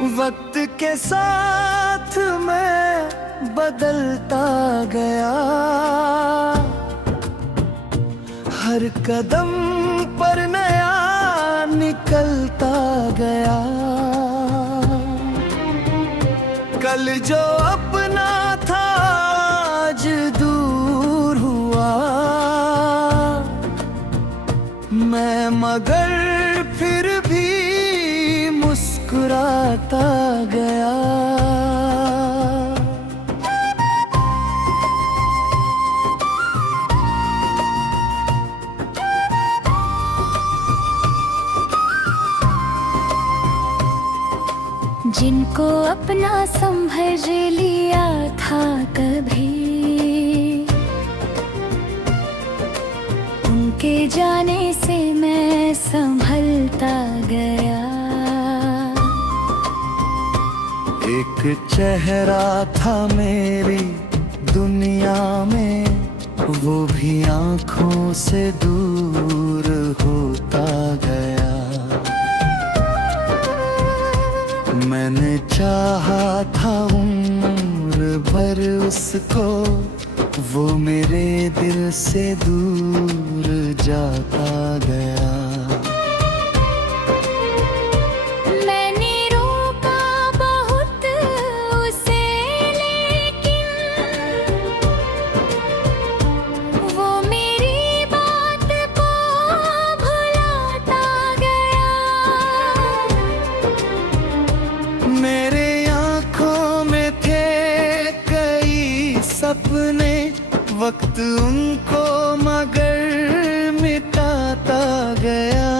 वक्त के साथ मैं बदलता गया, हर कदम पर नया निकलता गया। कल जो अपना था आज दूर हुआ मैं, मगर फिर भी मुस्कुराता गया। जिनको अपना संभल लिया था कभी, उनके जाने से मैं संभलता गया। एक चेहरा था मेरी दुनिया में, वो भी आँखों से दूर होता गया। मैंने चाहा था उम्र भर उसको, वो मेरे दिल से दूर जाता गया। मैंने रोका बहुत उसे, लेकिन वो मेरी बात को भुलाता गया। मेरे आँखों में थे कई सपने, वक्त उनको मगर मिटाता गया।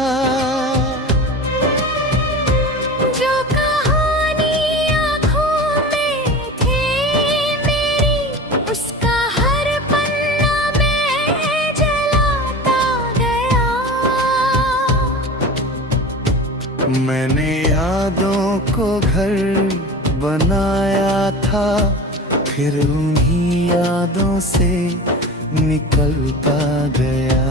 जो कहानी आँखों में थी मेरी, उसका हर पन्ना मैं जलाता गया। मैंने यादों को घर बनाया था, फिर उन्हीं यादों से निकलता गया।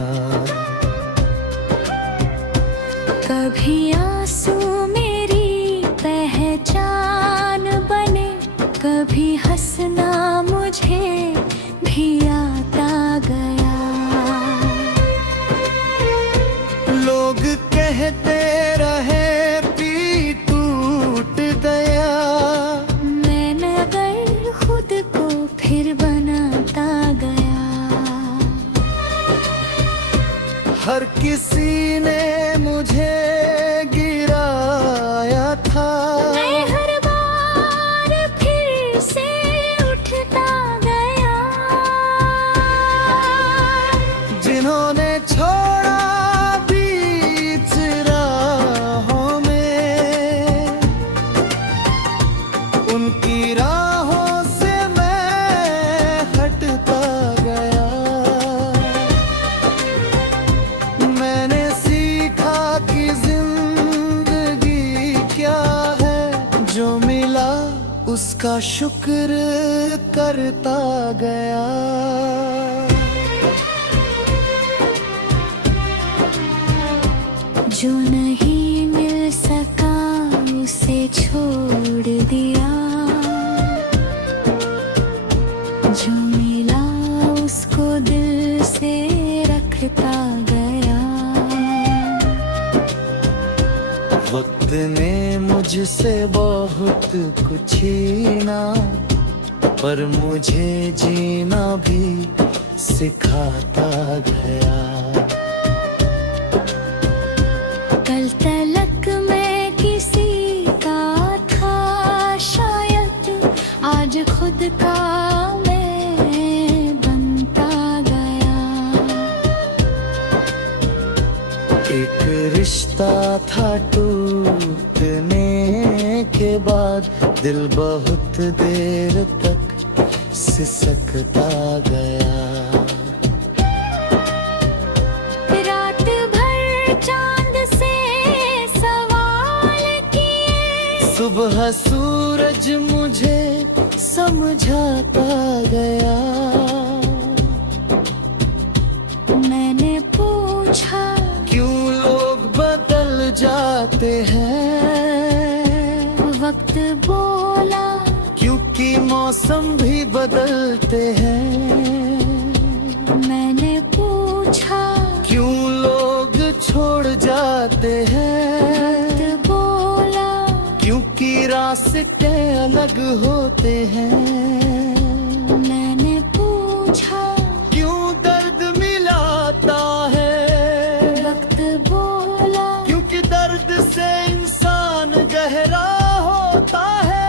कभी आंसू मेरी पहचान बने, कभी हंसना मुझे भी आता गया। लोग कहते रहे पी टूट गया, मैं मगर खुद को फिर बनाता गया। हर किसी ने मुझे गिराया था, मैं हर बार फिर से उठता गया। जिन्होंने छोड़ा बीच राहों में, उनकी राहों से मैं हटता गया। मैंने सीखा कि जिंदगी क्या है, जो मिला उसका शुक्र करता गया। जो नहीं मिल सका उसे छोड़ दिया, जो मिला उसको दिल से रखता गया। वक्त ने मुझसे बहुत कुछ छीना, पर मुझे जीना भी सिखाता गया। कल तलक मैं किसी का था शायद, आज खुद का मैं बनता गया। एक रिश्ता था टूटने के बाद, दिल बहुत देर तक सिसकता गया। रात भर चांद से सवाल किए, सुबह सूरज मुझे समझाता गया। मैंने पूछा क्यों लोग बदल जाते हैं, वक्त वक्त बोला, क्योंकि मौसम भी बदलते हैं। मैंने पूछा, क्यों लोग छोड़ जाते हैं। वक्त बोला, क्योंकि रास्ते अलग होते हैं। मैंने पूछा, क्यों दर्द मिलाता है। वक्त बोला, क्योंकि दर्द से इंसान गहरा होता है।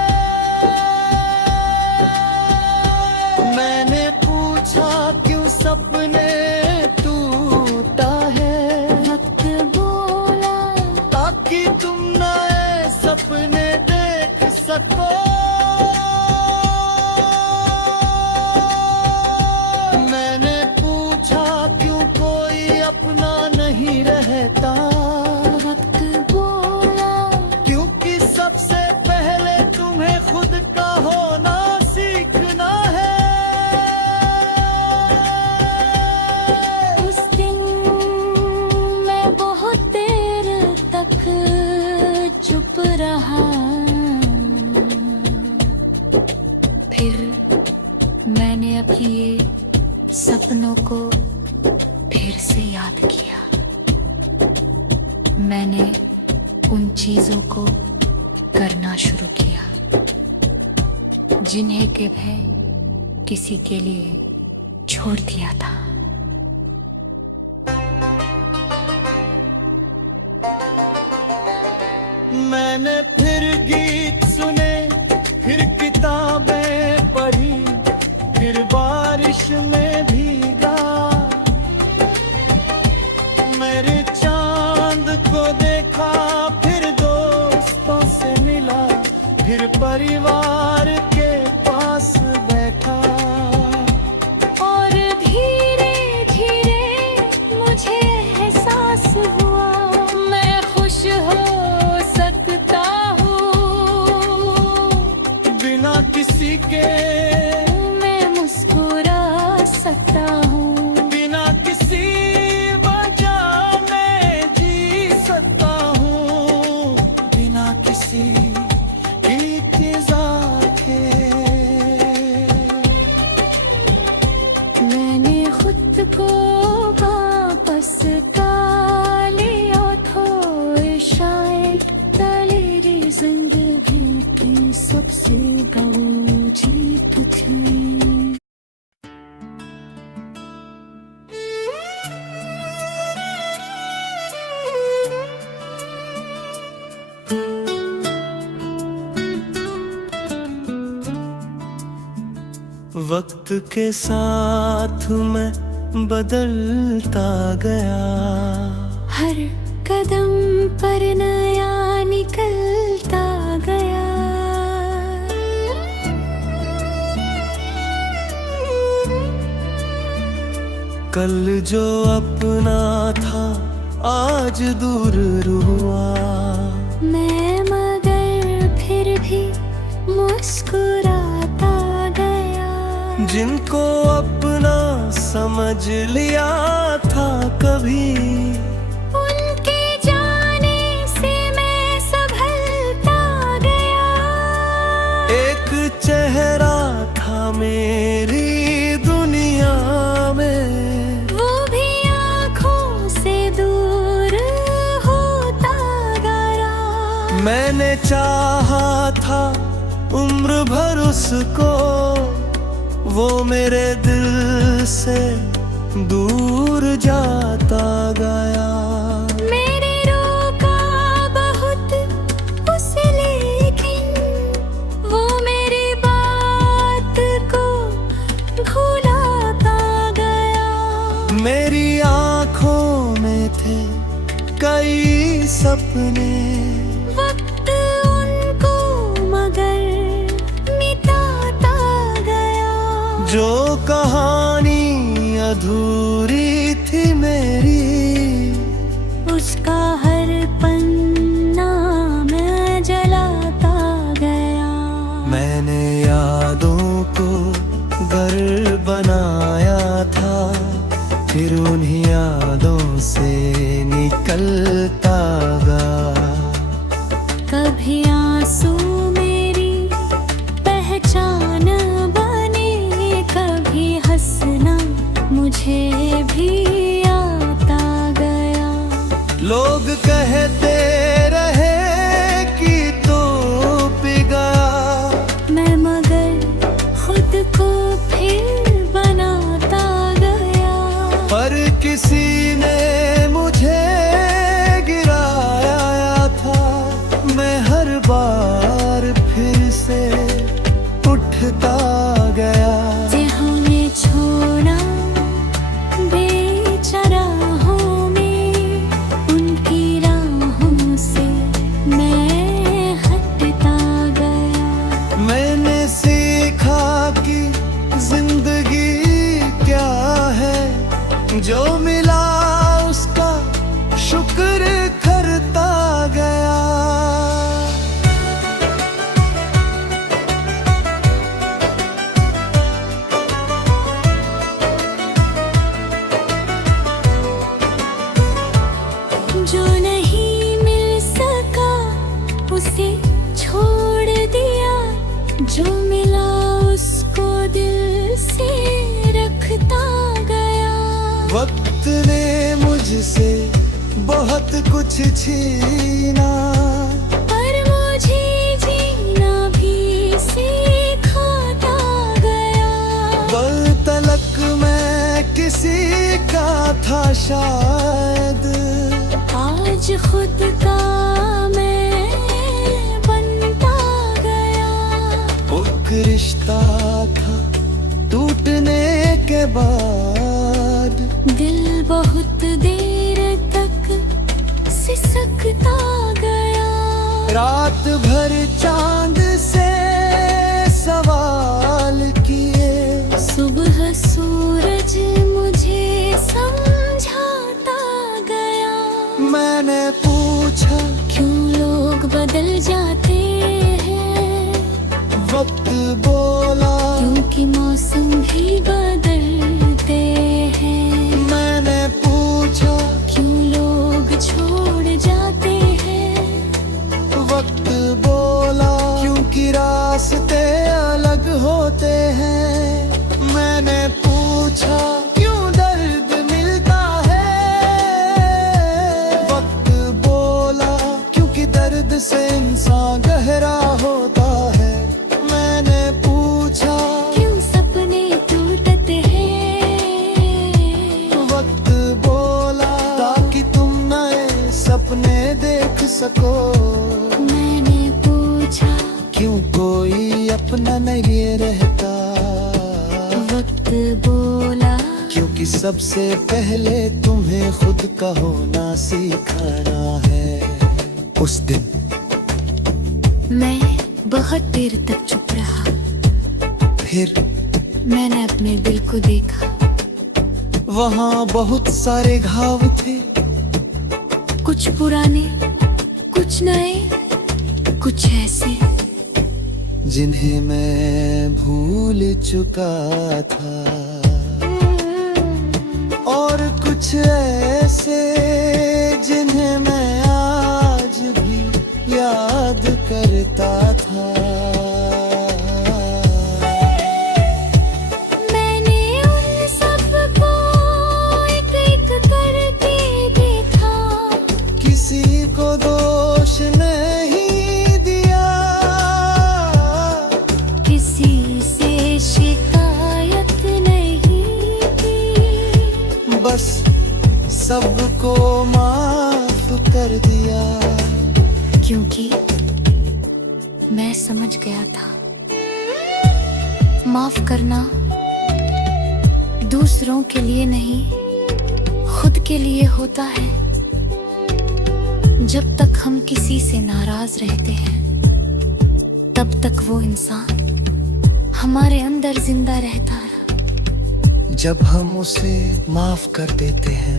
मैंने पूछा, क्यों सपने टूटा है। वक्त बोला, ताकि तुम नए सपने देख सको। मैंने पूछा, क्यों कोई अपना नहीं रहता। वक्त बोला, क्योंकि सबसे पहले तुम्हें खुद का होना सीखना है। उस दिन मैं बहुत देर तक चुप रहा। फिर मैंने अपने ये सपनों को फिर से याद किया। मैंने उन चीजों को करना शुरू किया जिन्हें कि मैं किसी के लिए छोड़ दिया था। मैंने फिर गीत सुने, फिर किताबें पढ़ी, फिर बारिश में भीगा। मेरे चांद को देखा, फिर दोस्तों से मिला, फिर परिवार के पास बैठा। और धीरे धीरे मुझे एहसास हुआ, मैं खुश हो सकता हूँ बिना किसी के। मैं मुस्कुरा सकता हूँ, बिना किसी वजह मैं जी सकता हूँ। बिना किसी इंतजार के। मैंने खुद को वापस का लिया। शायद तेरी जिंदगी की सबसे बड़ी जीत थी। वक्त के साथ मैं बदलता गया। हर कदम पर नया निकलता गया। कल जो अपना था आज दूर हुआ। मैं मगर फिर भी मुस्कुराता गया। जिनको अपना समझ लिया था कभी, उनके जाने से मैं संभलता गया। एक चेहरा था मेरी दुनिया में, वो भी आँखों से दूर होता गया। मैंने चाहा था उम्र भर उसको, वो मेरे दिल से दूर जाता गया। मैंने रोका बहुत उसे, लेकिन वो मेरी बात को भुलाता गया। मेरी आँखों में थे कई सपने, वक्त उनको मगर मिटाता गया। जो कहानी अधूरी थी मेरी, उसका हर पन्ना मैं जलाता गया। मैंने यादों को घर बनाया था, फिर उन्हीं यादों से निकलता गया। कभी आंसू में मुझे भी आता गया। लोग कहते रहे कि तू पिघला, मैं मगर खुद को फिर बनाता गया। पर किसी ने मुझे गिराया था, मैं हर बार फिर से उठता गया। जिन्होंने छोड़ा बेचराहों में, उनकी राहों से मैं हटता गया। मैंने सीखा कि जिंदगी क्या है, जो मिला उसका शुक्र करता गया। जो नहीं मिल सका उसे छोड़ दिया, जो मिला उसको दिल से रखता गया। वक्त ने मुझसे बहुत कुछ छीना, पर मुझे जीना भी सिखाता गया। बल तलक मैं किसी का था शायद, आज खुद का मैं बनता गया। एक रिश्ता था टूटने के बाद, दिल बहुत देर तक सिसकता गया। रात भर चांद से सवाल किए, सुबह सूरज मुझे समझाता गया। मैंने पूछा क्यों लोग बदल जाते हैं, वक्त बोला क्योंकि मौसम भी बदलते हैं। मैंने पूछा क्यों लोग छोड़ जाते हैं, वक्त बोला क्योंकि रास्ते अलग होते हैं। मैंने पूछा क्यों दर्द मिलता है, वक्त बोला क्योंकि दर्द से इंसान गहरा होता है। मैंने पूछा क्यों सपने टूटते हैं, वक्त बोला ताकि तुम नए सपने देख सको। मैंने पूछा क्यों कोई अपना नहीं रहता, वक्त बोला क्योंकि सबसे पहले तुम्हें खुद का होना सीखना है। उस दिन मैं बहुत देर तक चुप रहा, फिर मैंने अपने दिल को देखा। वहाँ बहुत सारे घाव थे, कुछ पुराने, कुछ नए, कुछ ऐसे जिन्हें मैं भूल चुका था, और कुछ ऐसे जिन्हें मैं आज भी याद करता था। मैंने उन सबको एक-एक करके देखा, किसी को दोष नहीं दिया, किसी से शिकायत नहीं की, बस सबको माफ कर दिया। क्योंकि मैं समझ गया था, माफ करना दूसरों के लिए नहीं, खुद के लिए होता है। जब तक हम किसी से नाराज रहते हैं, तब तक वो इंसान हमारे अंदर जिंदा रहता है। जब हम उसे माफ कर देते हैं,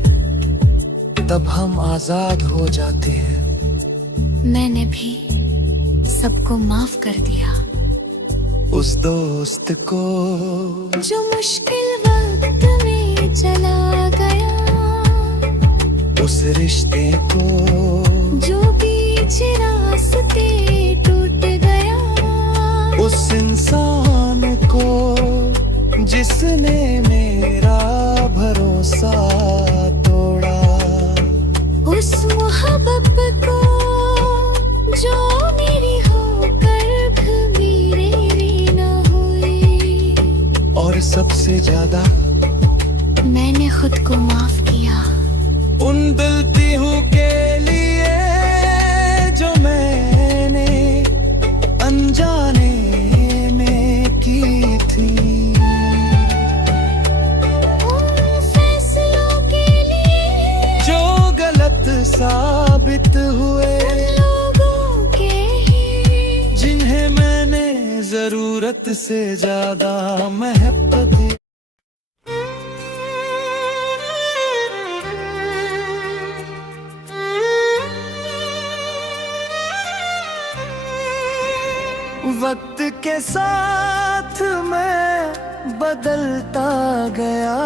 तब हम आजाद हो जाते हैं। मैंने भी सबको माफ कर दिया, उस दोस्त को जो मुश्किल वक्त में चला गया, उस रिश्ते को जो बीच रास्ते टूट गया, उस इंसान को जिसने मेरा भरोसा सा तोड़ा। उस मोहब्बत को जो मेरी होकर मेरी न हुई, और सबसे ज्यादा मैंने खुद को माफ किया उन गलतियों के लिए जो मैंने अनजाने में की थी। उन फैसलों के लिए जो गलत साबित हुए, लोगों के ही जिन्हें मैंने जरूरत से ज्यादा महत्व दी। वक्त के साथ मैं बदलता गया,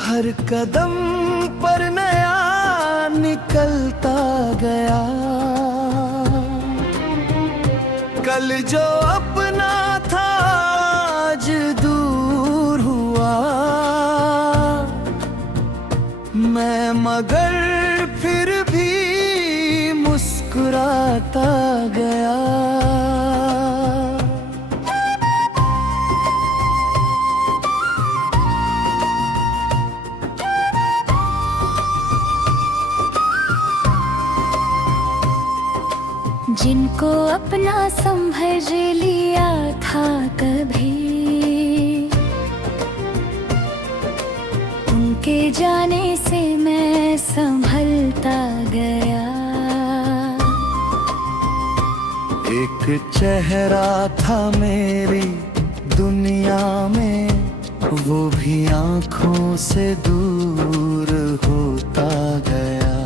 हर कदम पर नया निकलता गया। कल जो अपना था आज दूर हुआ मैं, मगर फिर भी मुस्कुराता गया। जिनको अपना समझ लिया था कभी, उनके जाने से मैं संभलता गया। एक चेहरा था मेरी दुनिया में, वो भी आंखों से दूर होता गया।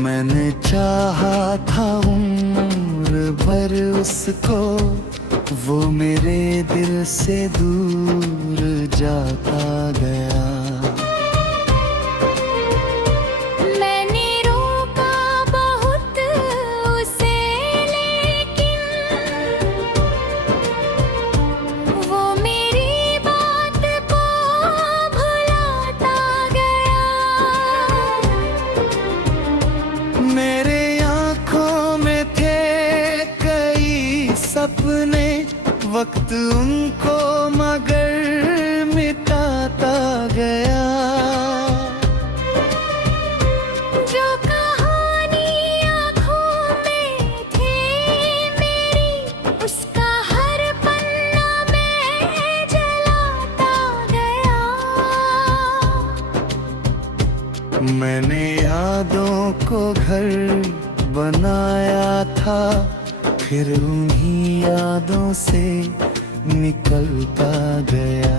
मैंने चाहा था उम्र भर उसको, वो मेरे दिल से दूर जाता गया। मैंने रोका बहुत उसे, लेकिन वो मेरी बात को भुलाता गया। मेरे आँखों में थे कई सपने, वक्त उनको मगर मिटाता गया। जो कहानी आँखों में थी मेरी, उसका हर पन्ना मैं जलाता गया। मैंने यादों को घर बनाया था, फिर उन्हीं यादों से निकलता गया।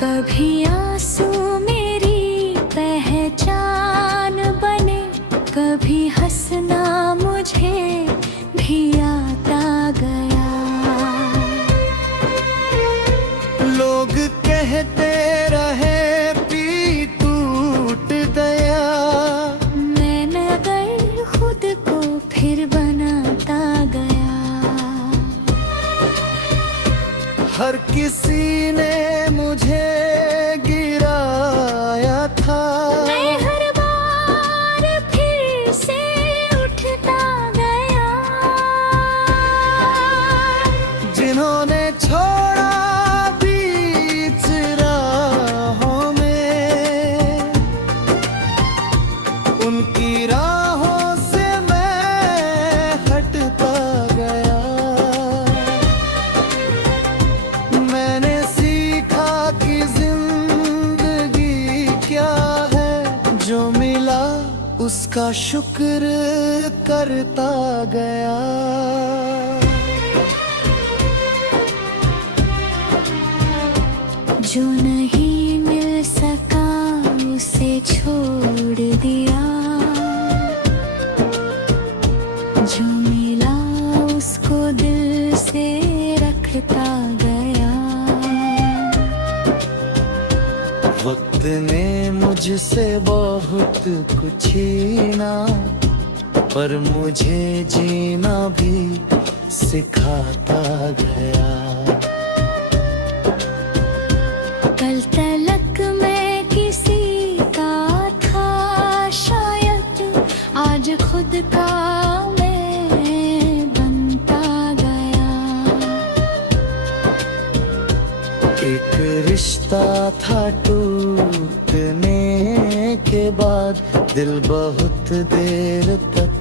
कभी आंसू मेरी पहचान बने, कभी हंसना मुझे भी आता गया। लोग कहते रहे पी टूट गया, मैं मगर खुद को फिर बनाता गया। हर किसी ने मुझे गिराया था, मैं हर बार फिर से उठता गया। जिन्होंने छोड़ा बीच राहों में, उनकी राहों से मैं हटता गया। मैंने सीखा कि जिंदगी क्या है, जो मिला उसका शुक्र करता गया। जो नहीं मिल सका उसे छोड़ दिया, जो मिला उसको दिल से रखता गया। वक्त ने मुझसे बहुत कुछ छीना, पर मुझे जीना भी सिखाता गया। कल तलक मैं किसी का था शायद, आज खुद का मैं बनता गया। एक रिश्ता था टूटने के बाद, दिल बहुत देर तक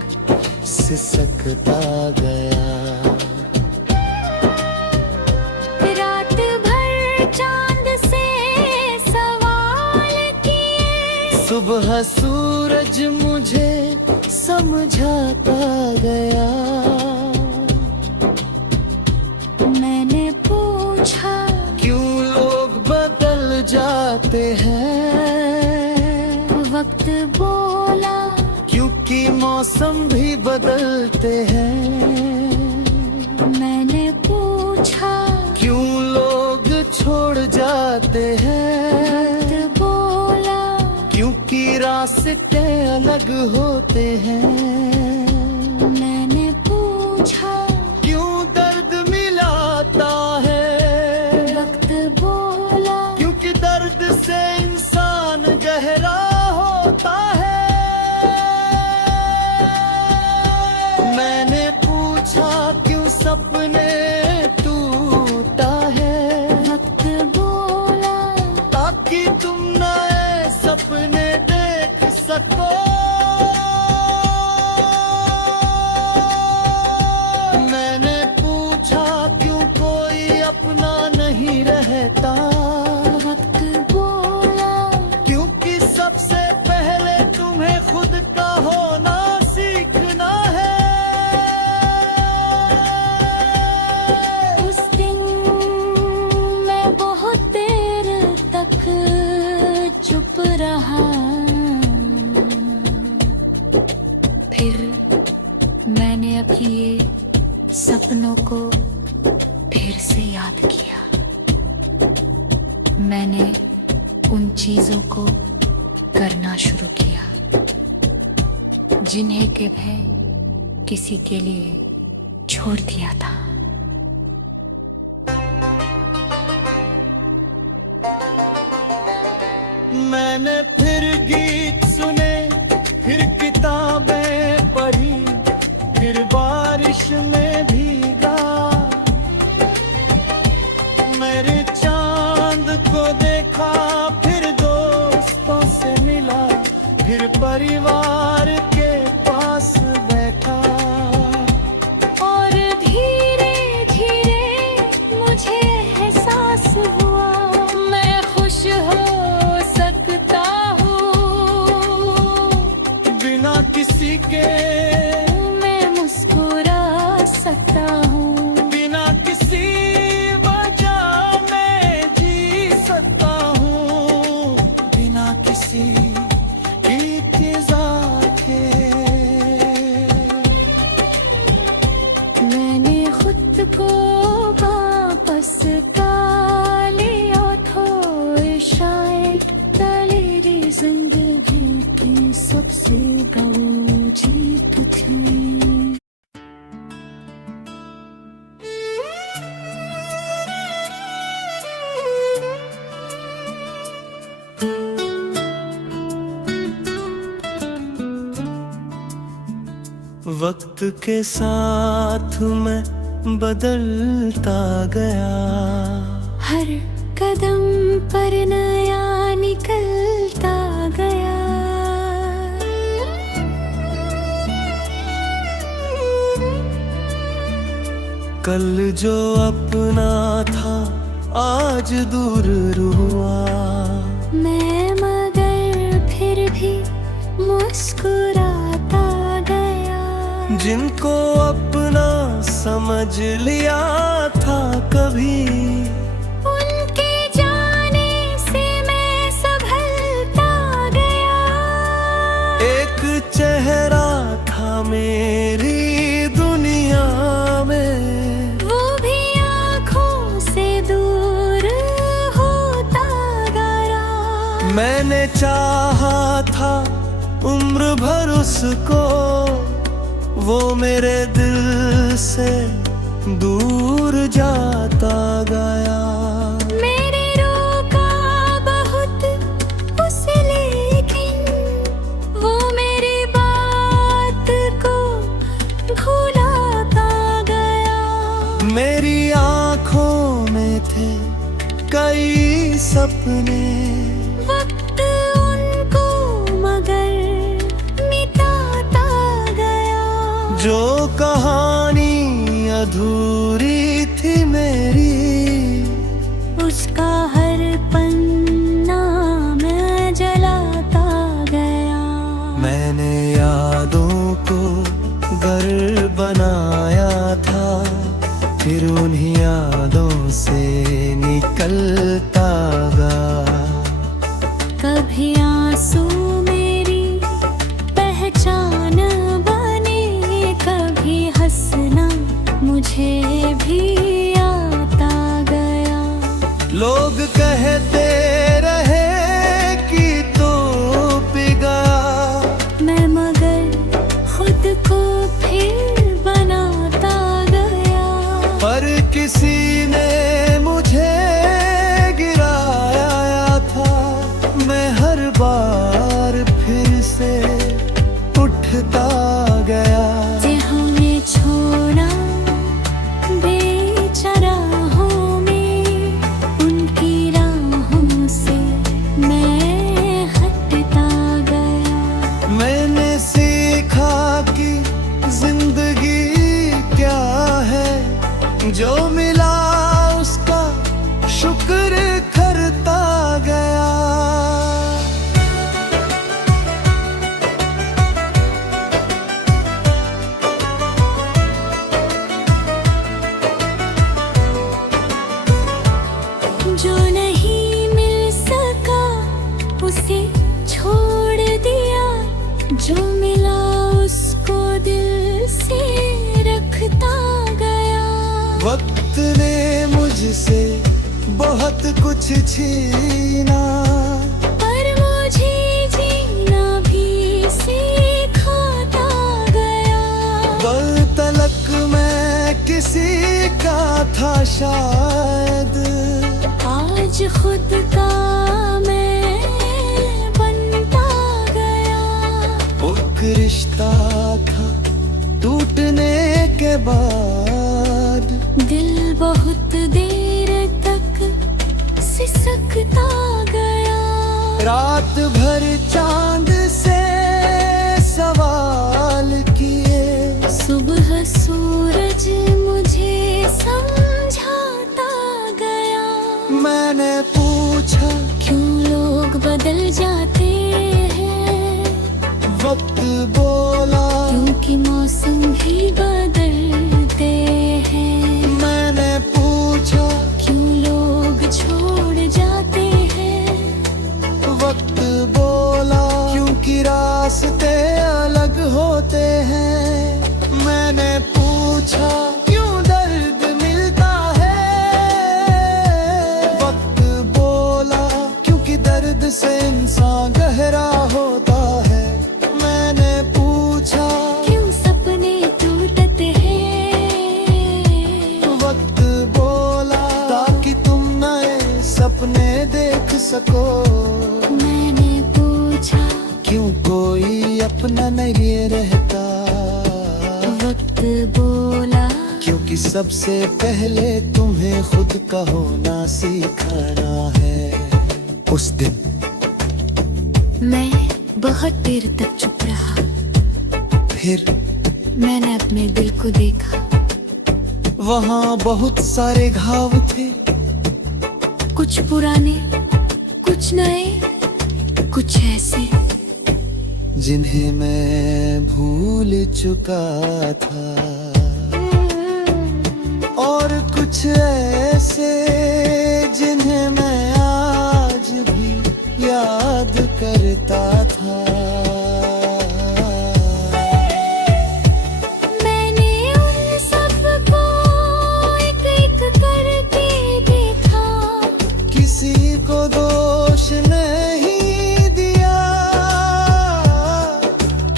सिसकता गया। रात भर चांद से सवाल किए, सुबह सूरज मुझे समझाता गया। मैंने पूछा क्यों लोग बदल जाते हैं, वक्त बोला क्योंकि मौसम भी बदलते हैं। मैंने पूछा क्यों लोग छोड़ जाते हैं, वक्त बोला क्योंकि रास्ते अलग होते हैं। मैंने पूछा क्यों दर्द मिलाता है, वक्त बोला क्योंकि दर्द से इंसान गहरा होता है। मैंने पूछा क्यों सपने टूटा है, वक्त बोला ताकि तुम नए सपने देख सको। मैंने पूछा क्यों कोई अपना नहीं रहता, वक्त बोला क्योंकि सबसे पहले तुम्हें खुद का होना सीखना है। उस दिन मैं बहुत देर तक चुप रहा, फिर मैंने अभी ये सपनों को फिर से याद किया। मैंने उन चीजों को करना शुरू किया जिन्हें कभी किसी के लिए छोड़ दिया था। मैंने फिर गीत सुने, फिर किताबें पढ़ी, फिर बारिश में भीगा। मेरे चांद को देखा, फिर दोस्तों से मिला, फिर परिवार के पास बैठा। और धीरे धीरे मुझे एहसास हुआ मैं खुश हो सकता हूँ, बिना किसी के मैं मुस्कुरा सकता हूँ, बिना किसी वजह मैं जी सकता हूँ, बिना किसी इंतजार के। मैंने खुद को वापस पा लिया था, शायद तेरी जिंदगी की सबसे बड़ी जीत थी। वक्त के साथ मैं बदलता गया, हर कदम पर नया निकलता गया। कल जो अपना था आज दूर हुआ। मैं मगर फिर भी मुस्कुराता गया। जिनको अपना समझ लिया था कभी, उनके जाने से मैं संभलता गया। एक चेहरा था मेरी दुनिया में, वो भी आँखों से दूर होता गया। मैंने चाहा था उम्र भर उसको, वो मेरे दिल से दूर जाता गया। मैंने रोका बहुत उसे, लेकिन वो मेरी बात को भुलाता गया। मेरी आँखों में थे कई सपने, वक्त उनको मगर मिटाता गया। जो कहानी अधूरी थी मेरी, उसका हर पन्ना मैं जलाता गया। मैंने यादों को घर बनाया था, फिर उन्हीं यादों से निकलता गया। कभी आंसू मेरी पहचान बने, कभी हंसना मुझे भी आता गया। लोग कहते रहे कि तू पिघला, मैं मगर खुद को फिर बनाता गया। पर किसी ने मुझे गिराया था, मैं हर बार फिर से उठता गया। हमें छोड़ा बेचराहों में, उनकी राहों से मैं हटता गया। मैंने सीखा कि जिंदगी क्या है, जो मिला उसका शुक्र करता गया। जो नहीं मिल सका उसे छोड़ दिया, जो मिला उसको दिल से रखता गया। वक्त ने मुझसे बहुत कुछ छीना, पर मुझे जीना भी सिखाता गया। वल तलक मैं किसी का था शायद, आज खुद का मैं बनता गया। एक रिश्ता था टूटने के बाद, दिल बहुत देर तक सिसकता गया। रात भर चांद से सवाल किए, सुबह सूरज मुझे समझाता गया। मैंने पूछा क्यों लोग बदल जाते हैं, वक्त बोला क्योंकि मौसम भी बदलते हैं। मैंने पूछा क्यों लोग छोड़ जाते हैं, वक्त बोला क्योंकि रास्ते अलग होते हैं। मैंने पूछा क्यों दर्द मिलता है, वक्त बोला क्योंकि दर्द से इंसान गहरा होता है। मैंने पूछा क्यों सपने टूटते हैं, वक्त बोला ताकि तुम नए सपने देख सको। मैंने पूछा क्यों कोई अपना नहीं रहता, वक्त बोला क्योंकि सबसे पहले तुम्हें खुद का होना सीखना है। उस दिन मैं बहुत देर तक चुप रहा, फिर मैंने अपने दिल को देखा। वहाँ बहुत सारे घाव थे, कुछ पुराने, कुछ नए, कुछ ऐसे जिन्हें मैं भूल चुका था, और कुछ ऐसे जिन्हें मैं आज भी याद करता था। मैंने उन सबको एक-एक करके देखा, किसी को दोष नहीं दिया,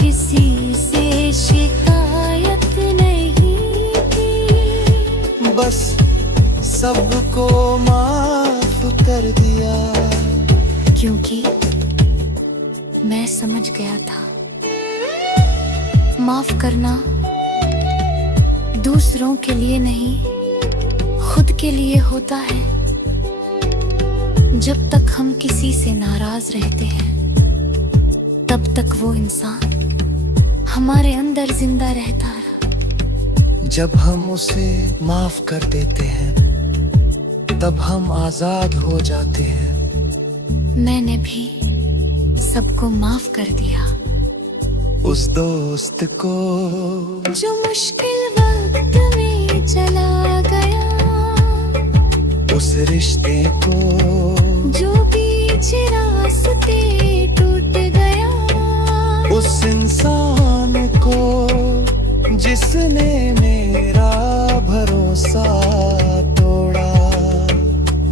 किसी से शिकायत नहीं की। कर दिया। क्योंकि मैं समझ गया था माफ करना दूसरों के लिए नहीं, खुद के लिए होता है। जब तक हम किसी से नाराज रहते हैं, तब तक वो इंसान हमारे अंदर जिंदा रहता है। जब हम उसे माफ कर देते हैं, तब हम आजाद हो जाते हैं। मैंने भी सबको माफ कर दिया। उस दोस्त को जो मुश्किल वक्त में चला गया, उस रिश्ते को जो बीच रास्ते टूट गया, उस इंसान को जिसने मेरा भरोसा तोड़ा,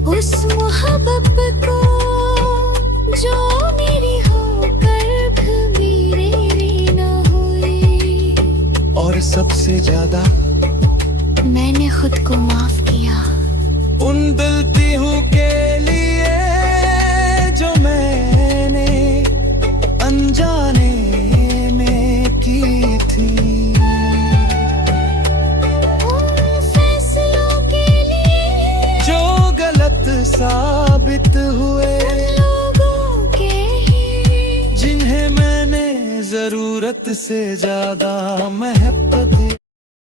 उस मोहब्बत को जो मेरी होकर भी मेरी न हुई। और सबसे ज्यादा मैंने खुद को माफ किया उन गलतियों के लिए जो मैंने अनजाने में की थी। उन फैसलों के लिए जो गलत साबित हुए, लोगों के ही जिन्हें मैंने जरूरत से ज्यादा महत्व दी।